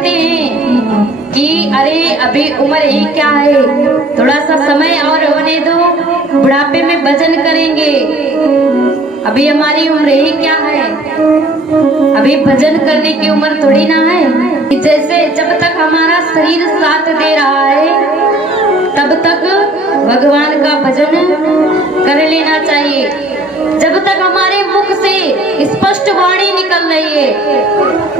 कहते हैं कि अरे अभी उम्र ही क्या है, थोड़ा सा समय और होने दो, बुढ़ापे में भजन करेंगे। अभी हमारी उम्र ही क्या है, अभी भजन करने की उम्र थोड़ी ना है। जैसे जब तक हमारा शरीर साथ दे रहा है तब तक भगवान का भजन कर लेना चाहिए। जब तक हमारे मुख से स्पष्ट वाणी निकल रही है,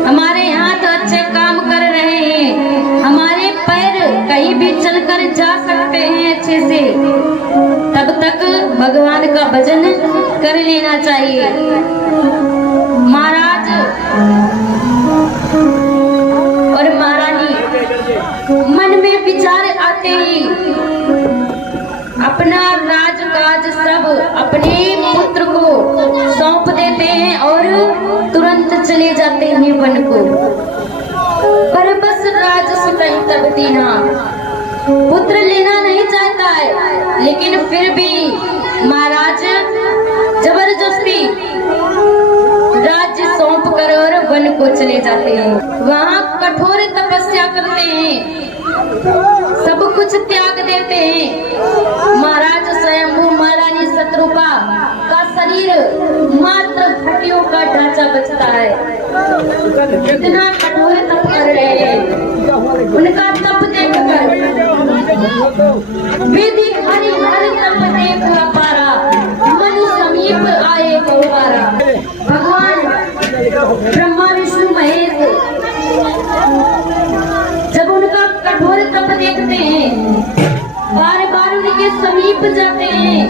हमारे हाथ अच्छे काम कर रहे हैं, हमारे पैर कहीं भी चलकर जा सकते हैं अच्छे से, तब तक भगवान का भजन कर लेना चाहिए। महाराज और महारानी मन में विचार आते ही अपना राजकाज सब अपने पुत्र को सौंप देते हैं और तुरंत चले जाते हैं वन को। पर बस राज सुतई तब दीना, पुत्र लेना नहीं चाहता है, लेकिन फिर भी महाराज जबरदस्ती राज्य सौंप कर और वन को चले जाते हैं। वहाँ कठोर तपस्या करते हैं, सब कुछ त्याग देते हैं। महाराज स्वयंभू महारानी शत्रुपा का शरीर मात्र हड्डियों का ढांचा बचता है। इतना कठोर तप कर रहे हैं, उनका तप देखकर विधि हरि हरि तप देख पारा, मनु समीप आए बहुवारा। भगवान ब्रह्मा विष्णु महेश जब उनका कठोर तप देखते हैं, बार बार उनके समीप जाते हैं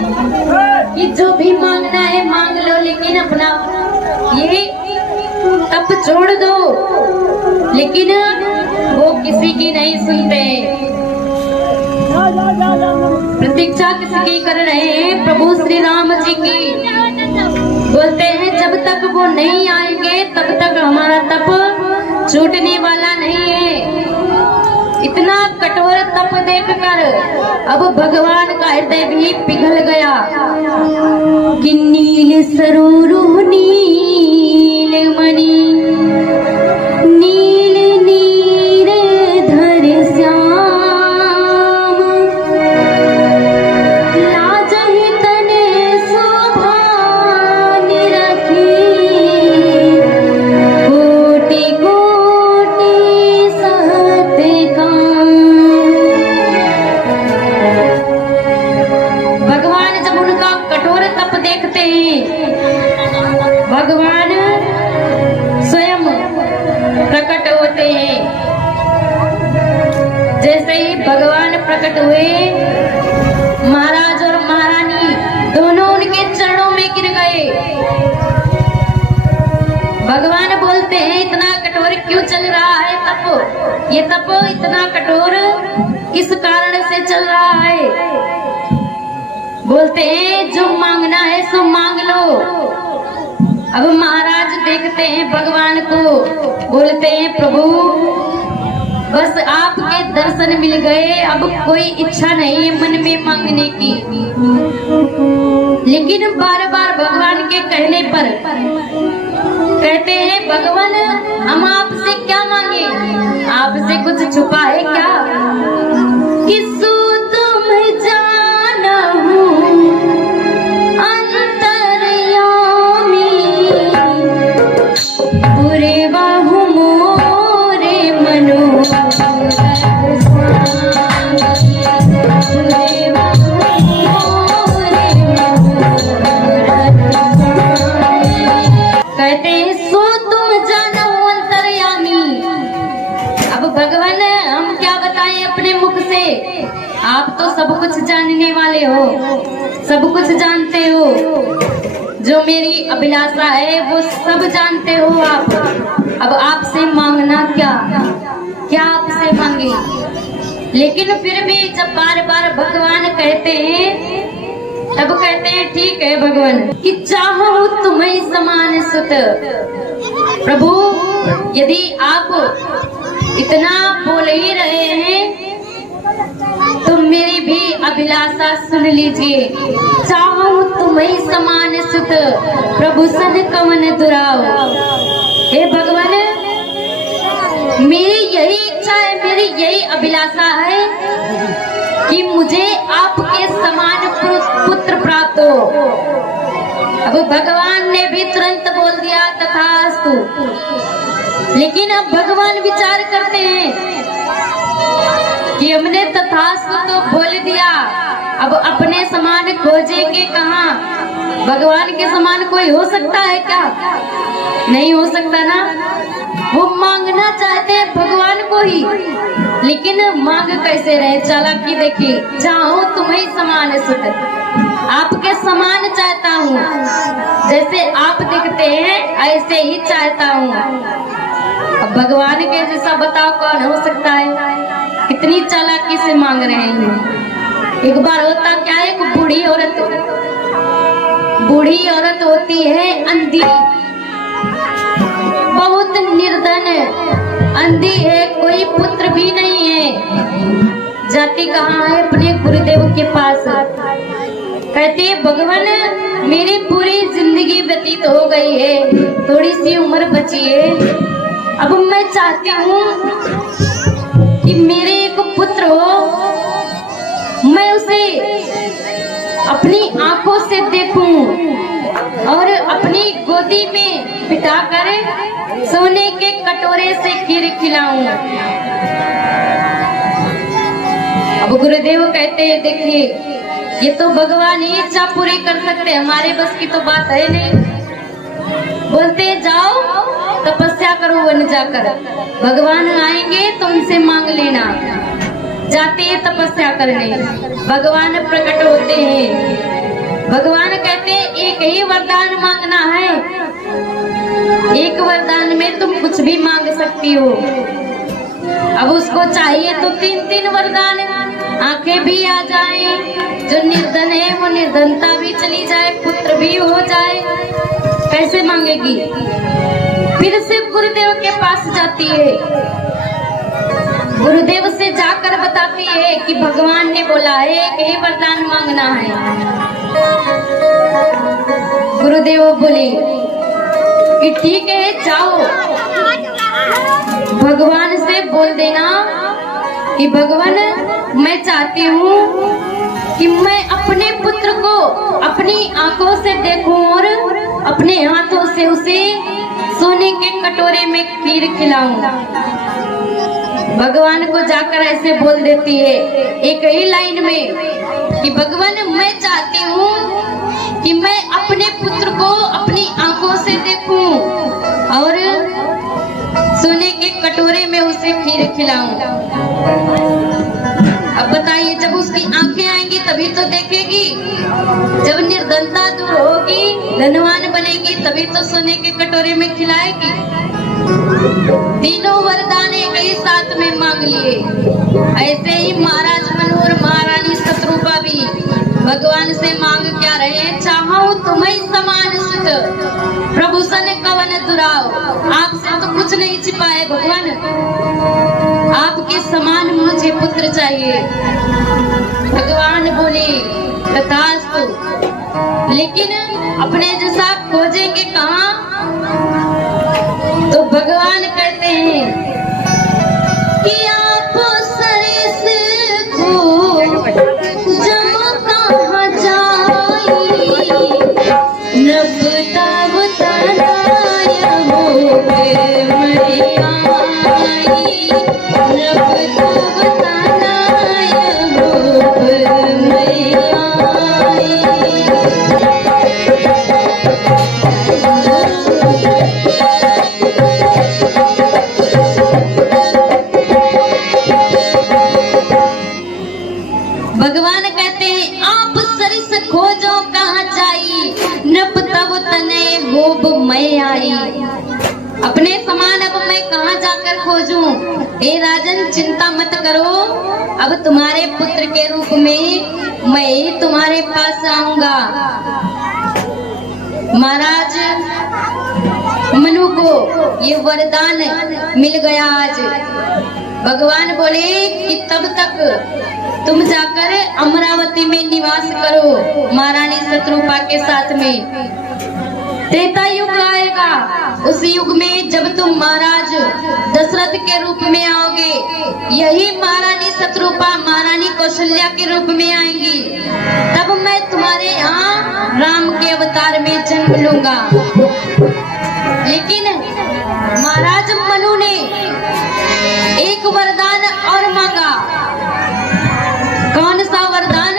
कि जो भी मांगना है मांग लो, लेकिन अपना ये तप छोड़ दो। लेकिन वो किसी की नहीं सुनते। प्रतीक्षा किसकी कर रहे हैं? प्रभु श्री राम जी की। बोलते हैं जब तक वो नहीं आएंगे तब तक हमारा तप छूटने वाला नहीं है। इतना कठोर तप देखकर अब भगवान का हृदय भी पिघल गया कि नील सरोरु नील मणि नील नीर धर श्याम, लाजहि तने शोभा निरखी, कोटि कोटि सहत काम। भगवान जब उनका कठोर तप देखते हैं, भगवान स्वयं प्रकट होते हैं। जैसे ही भगवान प्रकट हुए, महाराज और महारानी दोनों उनके चरणों में गिर गए। भगवान बोलते हैं इतना कठोर क्यों चल रहा है तप? ये तप इतना कठोर किस कारण से चल रहा है? बोलते हैं जो मांगना है सो मांग लो। अब महाराज देखते हैं भगवान को, बोलते हैं प्रभु बस आपके दर्शन मिल गए, अब कोई इच्छा नहीं है मन में मांगने की। लेकिन बार बार भगवान के कहने पर कहते हैं भगवान हम आपसे क्या मांगे, आपसे कुछ छुपा है क्या? किसु तुम जानहु अंतर्यामी, पूरे बाहु मोरे मनोरथ स्वामी, पूरे बाहु मोरे मनोरथ स्वामी। कहते हैं सो तुम जानो अंतर्यामी। अब भगवान हम क्या बताएं अपने मुख से, आप तो सब कुछ जानने वाले हो, सब कुछ जानते हो, जो मेरी अभिलाषा है वो सब जानते हो आप। अब आपसे मांगना क्या, क्या आपसे मांगे? लेकिन फिर भी जब बार बार भगवान कहते हैं तब कहते हैं ठीक है भगवान कि चाहो तुम्हें समान सुत। प्रभु यदि आप इतना बोल ही रहे हैं तो मेरी भी अभिलाषा सुन लीजिए। चाहो तुम्हें समान सुत, प्रभु सन कवन दुराओ। हे भगवान मेरी यही यही अभिलाषा है कि मुझे आपके समान पुत्र प्राप्त हो। अब भगवान ने भी तुरंत बोल दिया तथास्तु। लेकिन अब भगवान विचार करते हैं कि हमने तथास्तु तो बोल दिया, अब अपने समान खोजेंगे कहाँ? भगवान के समान कोई हो सकता है क्या? नहीं हो सकता ना। वो मांगना चाहते हैं भगवान को ही, लेकिन मांग कैसे रहे? चालाकी देखिए, चाहो तुम्हें समान सुत, आपके समान चाहता हूँ, जैसे आप दिखते हैं ऐसे ही चाहता हूँ। अब भगवान के जैसा बताओ कौन हो सकता है? कितनी चालाकी से मांग रहे हैं। एक बार होता क्या है, एक बूढ़ी औरत होती है अंधी, बहुत निर्धन, अंधी है, कोई पुत्र भी नहीं है। जाती कहाँ है? अपने गुरुदेव के पास। कहती है भगवान मेरी पूरी जिंदगी व्यतीत हो गई है, थोड़ी सी उम्र बची है, अब मैं चाहती हूँ कि मेरे एक पुत्र हो, मैं उसे अपनी आंखों से देखूं और अपनी गोदी में बिठाकर सोने के कटोरे से खीर खिलाऊं। अब गुरुदेव कहते हैं देखिए, ये तो भगवान ही इच्छा पूरी कर सकते, हमारे बस की तो बात है नहीं। बोलते जाओ तपस्या करो वन जाकर, भगवान आएंगे तो उनसे मांग लेना। जाते हैं तपस्या करने, भगवान प्रकट होते हैं। भगवान कहते हैं एक ही वरदान मांगना है, एक वरदान में तुम कुछ भी मांग सकती हो। अब उसको चाहिए तो 3-3 वरदान, आंखें भी आ जाए, जो निर्धन है वो निर्धनता भी चली जाए, पुत्र भी हो जाए, कैसे मांगेगी? फिर से गुरुदेव के पास जाती है, गुरुदेव से जाकर बताती है कि भगवान ने बोला है एक ही वरदान मांगना है। गुरुदेव बोले कि ठीक है जाओ, भगवान से बोल देना कि भगवान मैं चाहती हूँ कि मैं अपने पुत्र को अपनी आंखों से देखूं और अपने हाथों से उसे सोने के कटोरे में खीर खिलाऊं। भगवान को जाकर ऐसे बोल देती है एक ही लाइन में कि भगवान मैं चाहती हूँ कि मैं अपने पुत्र को अपनी आंखों से देखूं और सोने के कटोरे में उसे खीर खिलाऊं। अब बताइए, जब उसकी आंखें आएंगी तभी तो देखेगी, जब निर्धनता दूर होगी, धनवान बनेगी, तभी तो सोने के कटोरे में खिलाएगी। तीनों वरदान एक ही साथ में मांग लिए। ऐसे ही महाराज मनु और महारानी शत्रुपा भी भगवान से मांग क्या रहे? चाहूं तुम्हें समान सुत, प्रभु सन कवन दुराव। आपसे तो कुछ नहीं छिपा है भगवान, आपके समान मुझे पुत्र चाहिए। भगवान बोले तथास्तु, लेकिन अपने जैसा खोजेंगे कहाँ? तो भगवान कहते हैं कि आप सरिस को जम कहाँ जाई, नब तब तनाय हो मरियाई, नब तब तनाय हो मरियाई। भगवान कहते हैं आप सरिस खोजो कहाँ जाई, नब तब तने होब मैं आई। अपने समान अब मैं कहाँ जाकर खोजूं? हे राजन चिंता मत करो, अब तुम्हारे पुत्र के रूप में मैं ही तुम्हारे पास आऊंगा। महाराज मनु को ये वरदान मिल गया आज। भगवान बोले कि तब तक तुम जाकर अमरावती में निवास करो महारानी शत्रुपा के साथ में। त्रेता युग आएगा, उस युग में जब तुम महाराज दशरथ के रूप में आओगे यही महारानी शत्रुपा महारानी कौशल्या के रूप में आएंगी, तब मैं तुम्हारे यहाँ राम के अवतार में जन्म लूंगा। लेकिन महाराज मनु ने एक वरदान और मांगा। कौन सा वरदान?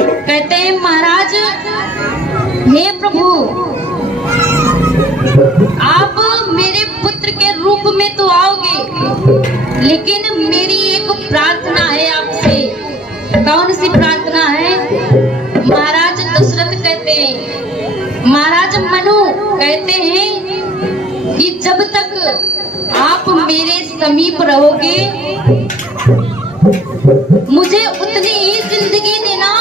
कहते हैं महाराज, हे प्रभु, आप मेरे पुत्र के रूप में तो आओगे, लेकिन मेरी एक प्रार्थना है आपसे। कौन सी प्रार्थना है? महाराज दशरथ कहते हैं, महाराज मनु कहते हैं कि जब तक आप मेरे समीप रहोगे, मुझे उतनी ही जिंदगी देना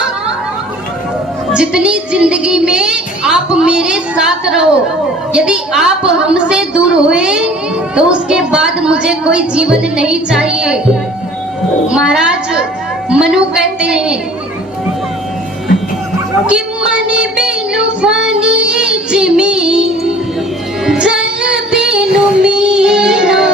जितनी जिंदगी में आप मेरे साथ रहो। यदि आप हमसे दूर हुए तो उसके बाद मुझे कोई जीवन नहीं चाहिए। महाराज मनु कहते हैं कि मन बिनु फानी जिमी, जल बिनु मीना,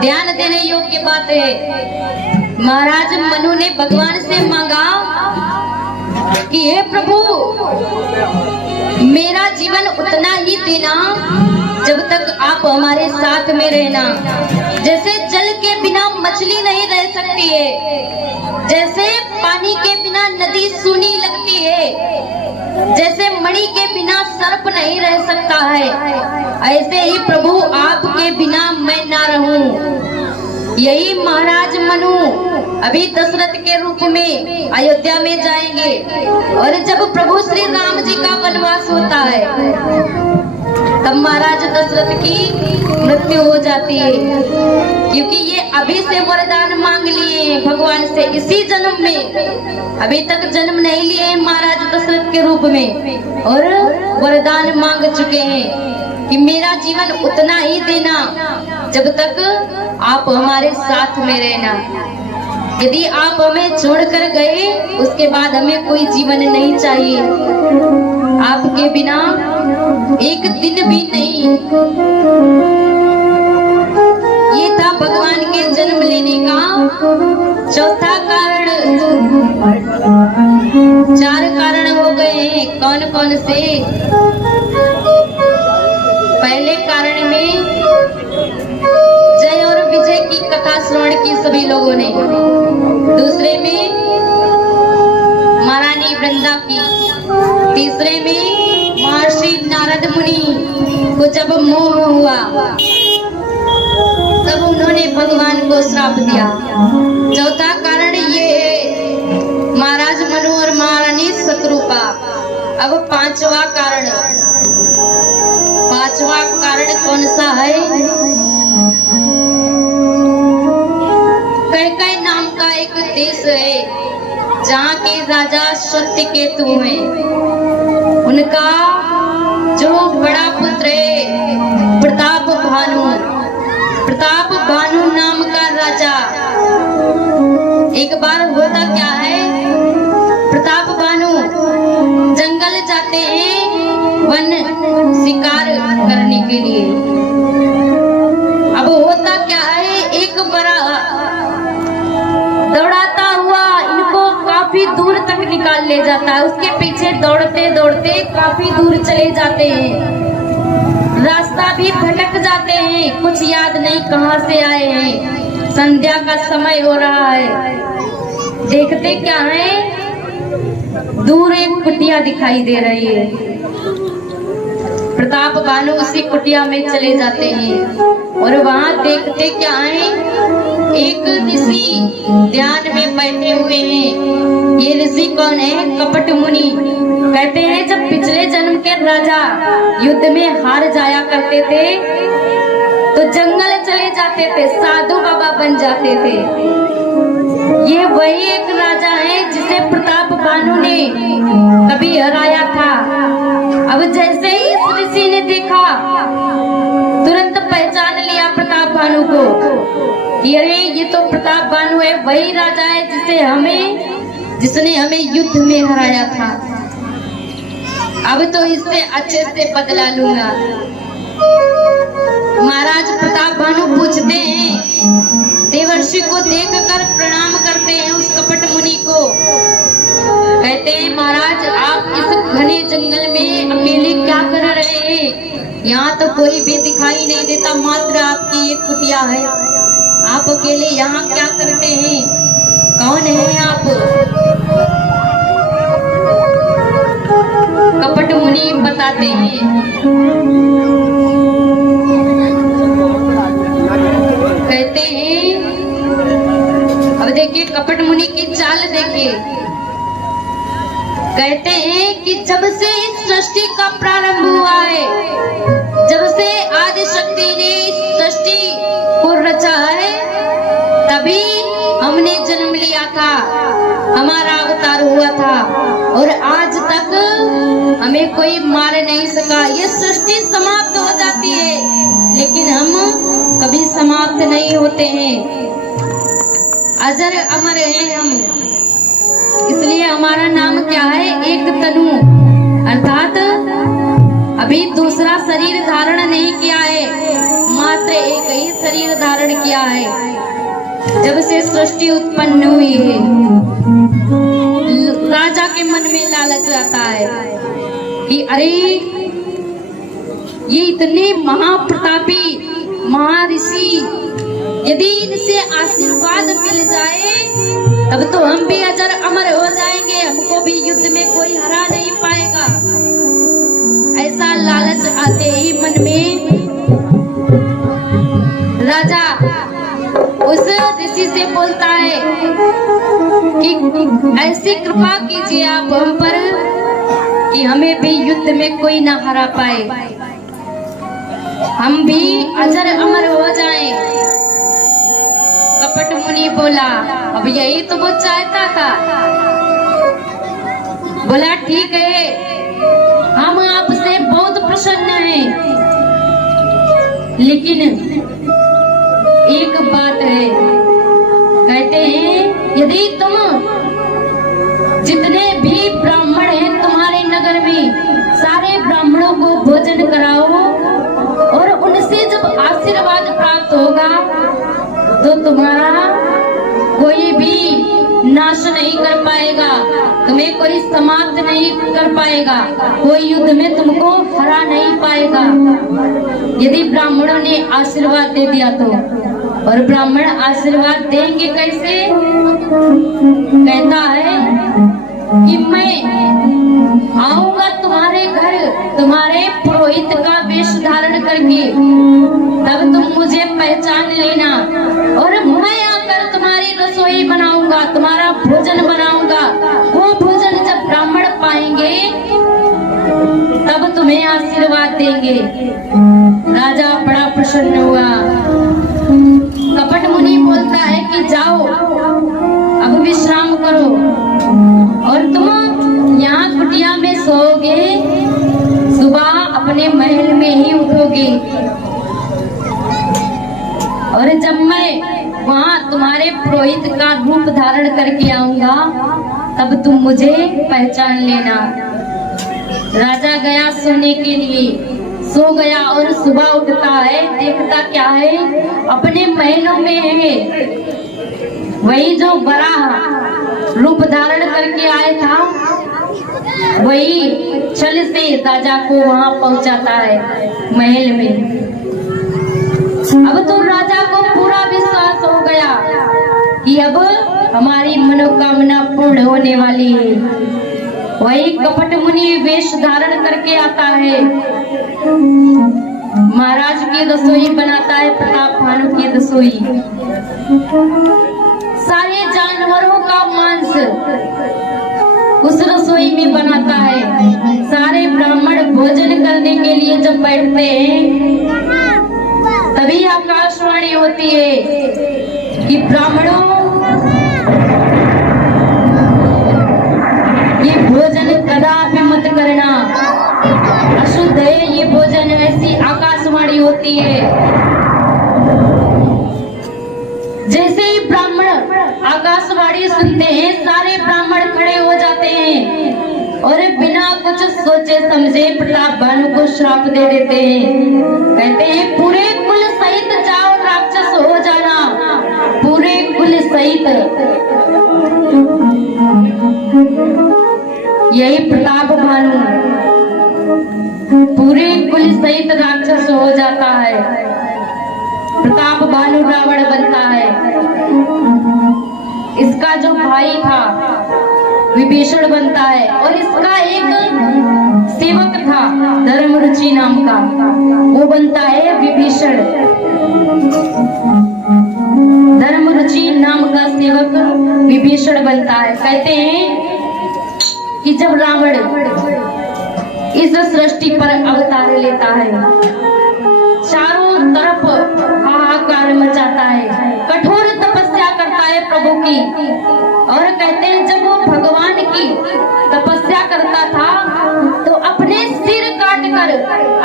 ध्यान देने योग्य बात है। महाराज मनु ने भगवान से मांगा कि हे प्रभु, मेरा जीवन उतना ही देना जब तक आप हमारे साथ में रहना। जैसे जल के बिना मछली नहीं रह सकती है, जैसे पानी के बिना नदी सूनी लगती है, जैसे मणि के बिना सर्प नहीं रह सकता है, ऐसे ही प्रभु आपके बिना मैं ना रहूं। यही महाराज मनु अभी दशरथ के रूप में अयोध्या में जाएंगे, और जब प्रभु श्री राम जी का वनवास होता है तब महाराज दशरथ की मृत्यु हो जाती है, क्योंकि ये अभी से वरदान मांग लिए भगवान से इसी जन्म में। अभी तक जन्म नहीं लिए महाराज दशरथ के रूप में, और वरदान मांग चुके हैं कि मेरा जीवन उतना ही देना जब तक आप हमारे साथ में रहना। यदि आप हमें छोड़कर गए उसके बाद हमें कोई जीवन नहीं चाहिए, आपके बिना एक दिन भी नहीं। ये था भगवान के जन्म लेने का चौथा कारण। 4 कारण हो गए हैं। कौन कौन से? पहले कारण में जय और विजय की कथा श्रवण की सभी लोगों ने। दूसरे में महारानी वृंदा की। तीसरे में महर्षि नारद मुनि को जब मोह हुआ तब उन्होंने भगवान को श्राप दिया। चौथा कारण ये है महाराज मनु और महारानी शत्रुपा। अब पांचवा कारण कौन सा है? कैकेयी नाम का एक देश है जहाँ के राजा सत्यकेतु हैं। उनका जो बड़ा पुत्र है प्रताप भानु नाम का राजा। एक बार होता क्या है, प्रताप भानु जंगल जाते हैं वन शिकार करने के लिए। अब होता क्या है, एक बड़ा दौड़ाता हुआ इनको काफी दूर तक निकाल ले जाता है। उसके पीछे दौड़ते दौड़ते काफी दूर चले जाते हैं, रास्ता भी भटक जाते हैं, कुछ याद नहीं कहां से आए हैं। संध्या का समय हो रहा है। देखते क्या है, दूर एक कुटिया दिखाई दे रही है। प्रताप भानु उसी कुटिया में चले जाते हैं और वहां देखते क्या है, एक ऋषि ध्यान में बैठे हुए हैं। ये ऋषि कौन है? कपट मुनि। कहते हैं जब पिछले जन्म के राजा युद्ध में हार जाया करते थे तो जंगल चले जाते थे, साधु बाबा बन जाते थे। ये वही एक राजा है जिसे प्रताप भानु ने कभी हराया था। अब जैसे ही इस ऋषि ने देखा, तुरंत पहचान लिया प्रताप भानु को कि अरे ये तो प्रताप भानु है, वही राजा है जिसने हमें युद्ध में हराया था। अब तो इससे अच्छे से बदला लूंगा। महाराज प्रताप भानु पूछते हैं, देवर्षि को देखकर प्रणाम करते हैं उस कपट मुनि को। कहते हैं महाराज आप इस घने जंगल में अकेले क्या कर रहे हैं? यहाँ तो कोई भी दिखाई नहीं देता, मात्र आपकी एक कुटिया है। आप अकेले यहाँ क्या करते हैं? कौन है आप? कपट मुनि बताते हैं। कहते हैं, अब देखिए कपट मुनि की चाल देखिए। कहते हैं कि जब से इस सृष्टि का प्रारंभ हुआ है, जब से आदि शक्ति ने इस सृष्टि को रचा है, तभी हमने जन्म लिया था, हमारा अवतार हुआ था और आज तक हमें कोई मार नहीं सका। ये सृष्टि समाप्त हो जाती है लेकिन हम कभी समाप्त नहीं होते हैं, अजर अमर हैं हम। इसलिए हमारा नाम क्या है? एक तनु, अर्थात अभी दूसरा शरीर धारण नहीं किया है, मात्र एक ही शरीर धारण किया है। जब से सृष्टि उत्पन्न हुई है, राजा के मन में लालच आता है कि अरे ये इतने महाप्रतापी महर्षि, यदि इनसे आशीर्वाद मिल जाए तब तो हम भी अजर अमर हो जाएंगे, हमको भी युद्ध में कोई हरा नहीं पाएगा। ऐसा लालच आते ही मन में राजा उस ऋषि से बोलता है कि ऐसी कृपा कीजिए आप हम पर कि हमें भी युद्ध में कोई ना हरा पाए, हम भी अजर अमर हो जाएं। कपट मुनि बोला, अब यही तो वो चाहता था। बोला ठीक है, हम आपसे बहुत प्रसन्न हैं, लेकिन एक बात है। कहते हैं यदि तुम जितने भी ब्राह्मण हैं तुम्हारे नगर में, सारे ब्राह्मणों को भोजन कराओ और उनसे जब आशीर्वाद प्राप्त होगा तो तुम्हारा कोई भी नाश नहीं कर पाएगा, तुम्हें कोई समाप्त नहीं कर पाएगा, कोई युद्ध में तुमको हरा नहीं पाएगा। यदि ब्राह्मणों ने आशीर्वाद दे दिया तो, और ब्राह्मण आशीर्वाद देंगे कैसे? कहता है कि मैं आऊंगा तुम्हारे घर, तुम्हारे पुरोहित का वेश धारण करके, तब तुम मुझे पहचान लेना और मैं आकर तुम्हारी रसोई बनाऊंगा, तुम्हारा भोजन बनाऊंगा। वो भोजन जब ब्राह्मण पाएंगे तब तुम्हें आशीर्वाद देंगे। राजा बड़ा प्रसन्न हुआ। कपट मुनि बोलता है कि जाओ अब विश्राम करो और तुम यहाँ कुटिया में सोओगे, सुबह अपने महल में ही उठोगे और जब मैं वहाँ तुम्हारे पुरोहित का रूप धारण करके आऊंगा तब तुम मुझे पहचान लेना। राजा गया सोने के लिए, सो गया और सुबह उठता है, देखता क्या है? अपने महलों में है वही जो बड़ा रूप धारण करके आया था, वही छल से राजा को वहां पहुंचाता है महल में। अब तो राजा को पूरा विश्वास हो गया कि अब हमारी मनोकामना पूर्ण होने वाली है। वही कपट मुनि वेश धारण करके आता है, महाराज की रसोई बनाता है, प्रताप भानु की रसोई। सारे जानवरों का मांस उस रसोई में बनाता है। सारे ब्राह्मण भोजन करने के लिए जब बैठते हैं तभी आकाशवाणी होती है कि ब्राह्मणों ये भोजन कदापि मत करना, अशुद्ध है ये भोजन। ऐसी आकाशवाणी होती है। जैसे ही ब्राह्मण आकाशवाणी सुनते हैं सारे ब्राह्मण खड़े हो जाते हैं और बिना कुछ सोचे समझे प्रताप भानु को श्राप दे देते हैं। कहते हैं पूरे कुल सहित जाओ, राक्षस हो जाना, पूरे कुल सहित। यही प्रताप भानु पूरे कुल सहित राक्षस हो जाता है। प्रताप भानु रावण बनता है। इसका जो भाई था विभीषण बनता है और इसका एक सेवक था धर्मरुचि नाम का, वो बनता है विभीषण। धर्मरुचि नाम का सेवक विभीषण बनता है। कहते हैं कि जब रावण इस सृष्टि पर अवतार लेता है चारों तरफ हाहाकार मचाता है, कठोर तपस्या करता है प्रभु की। और कहते हैं जब वो भगवान की तपस्या करता था तो अपने सिर काट कर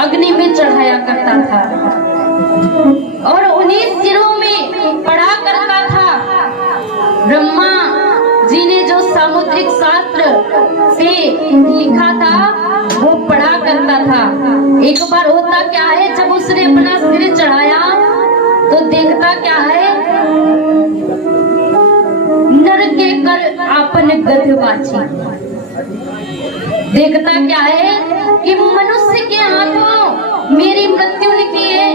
अग्नि में चढ़ाया करता था और उन्हीं सिरों में पढ़ा करता था। ब्रह्मा जी ने जो सामुद्रिक शास्त्र से लिखा था वो पढ़ा करता था। एक बार होता क्या है, जब उसने अपना सिर चढ़ाया तो देखता क्या है, नर के कर आपन गध बाची। देखता क्या है कि मनुष्य के हाथों मेरी मृत्यु लिखी है।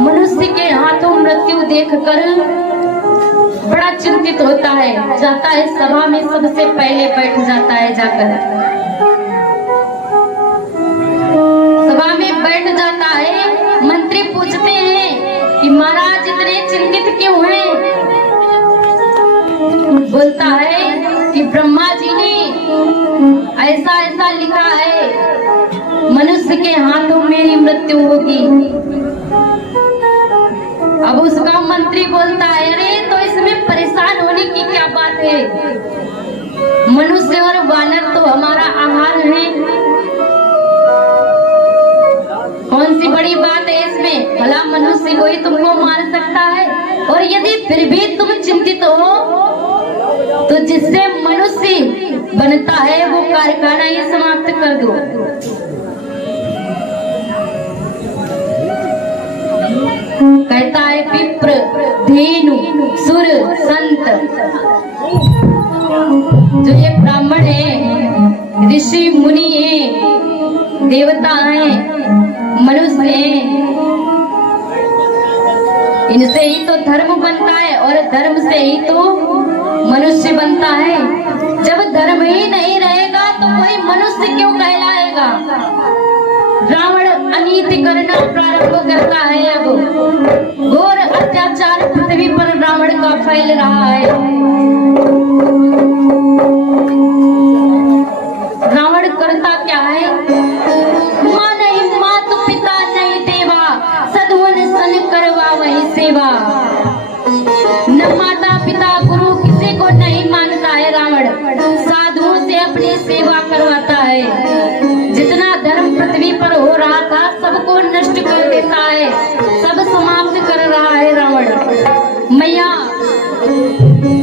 मनुष्य के हाथों मृत्यु देखकर बड़ा चिंतित होता है, जाता है सभा में सबसे पहले बैठ जाता है। जाकर सभा में बैठ जाता है। मंत्री पूछते हैं कि महाराज इतने चिंतित क्यों हैं? बोलता है कि ब्रह्मा जी ने ऐसा ऐसा लिखा है, मनुष्य के हाथों मेरी मृत्यु होगी। अब उसका मंत्री बोलता है अरे तो इसमें परेशान होने की क्या बात है, मनुष्य और वानर तो हमारा आहार है, कौन सी बड़ी बात है इसमें, भला मनुष्य कोई तुमको मार सकता है। और यदि फिर भी तुम चिंतित हो तो जिससे मनुष्य बनता है वो कारखाना ही समाप्त कर दो। कहता है विप्र धेनु सुर संत, जो ये ब्राह्मण है, ऋषि मुनि है, देवता है, मनुष्य है, इनसे ही तो धर्म बनता है और धर्म से ही तो मनुष्य बनता है। जब धर्म ही नहीं रहेगा तो कोई मनुष्य क्यों कहलाएगा। रावण अनीति करना प्रारंभ करता है। अब घोर अत्याचार पृथ्वी पर रावण का फैल रहा है। रावण करता क्या है, माँ नहीं, मातु पिता नहीं देवा, सद्गुण सन करवा वही सेवा। न माता पिता गुरु किसी को नहीं मानता है रावण, साधुओं से अपनी सेवा करवाता है। जितना धर्म पृथ्वी पर हो रहा था सबको नष्ट कर देता है, सब समाप्त कर रहा है रावण। मैया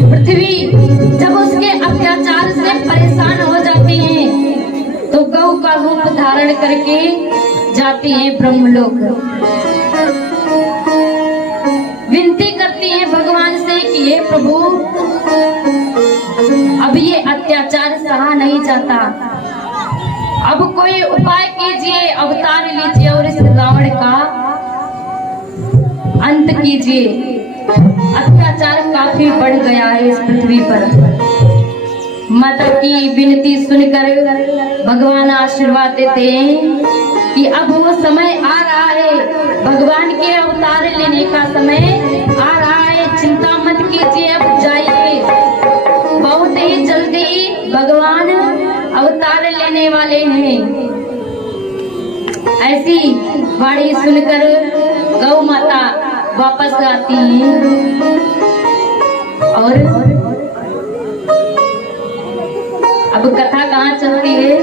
पृथ्वी जब उसके अत्याचार से परेशान हो जाती है तो गौ का रूप धारण करके जाती है ब्रह्मलोक। विनती करती है भगवान से कि हे प्रभु अब ये अत्याचार सहा नहीं जाता, अब कोई उपाय कीजिए, अवतार लीजिए और इस रावण का अंत कीजिए। अत्याचार काफी बढ़ गया है इस पृथ्वी पर। माता की विनती सुनकर भगवान आशीर्वाद देते हैं कि अब वो समय आ रहा है, भगवान के अवतार लेने का समय आ रहा है। चिंता मत कीजिए, अब जाइए, बहुत ही जल्दी भगवान अवतार लेने वाले हैं। ऐसी वाणी सुनकर गौ माता वापस आती हैं और अब कथा कहाँ चलती है?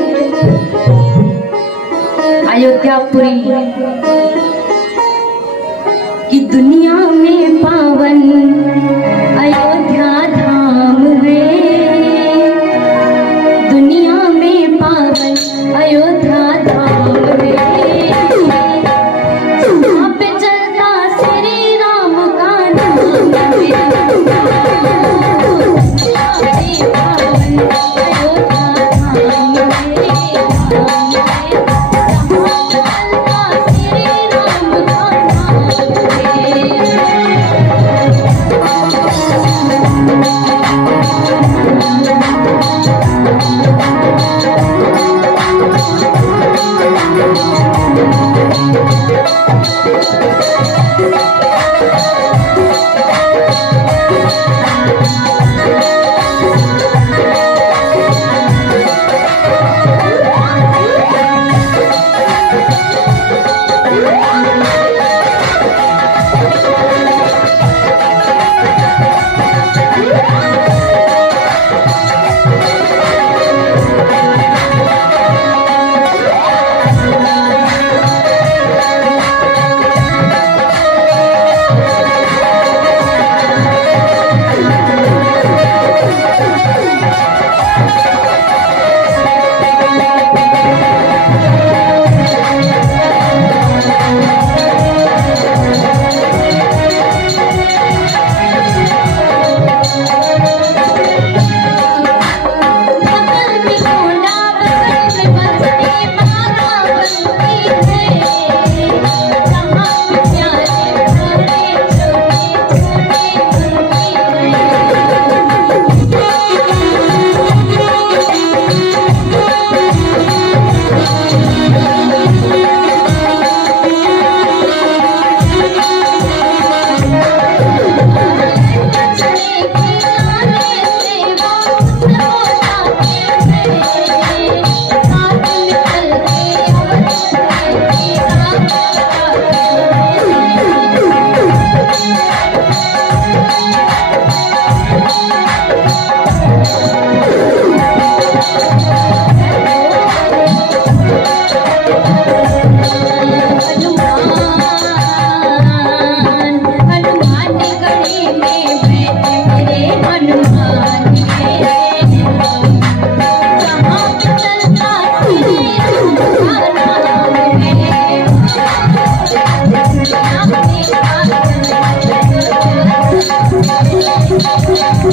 अयोध्यापुरी की दुनिया में पावन अयोध्या धाम है, दुनिया में पावन अयोध्या धाम है। जहाँ पे चलता श्री राम का नाम है,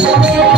Thank you.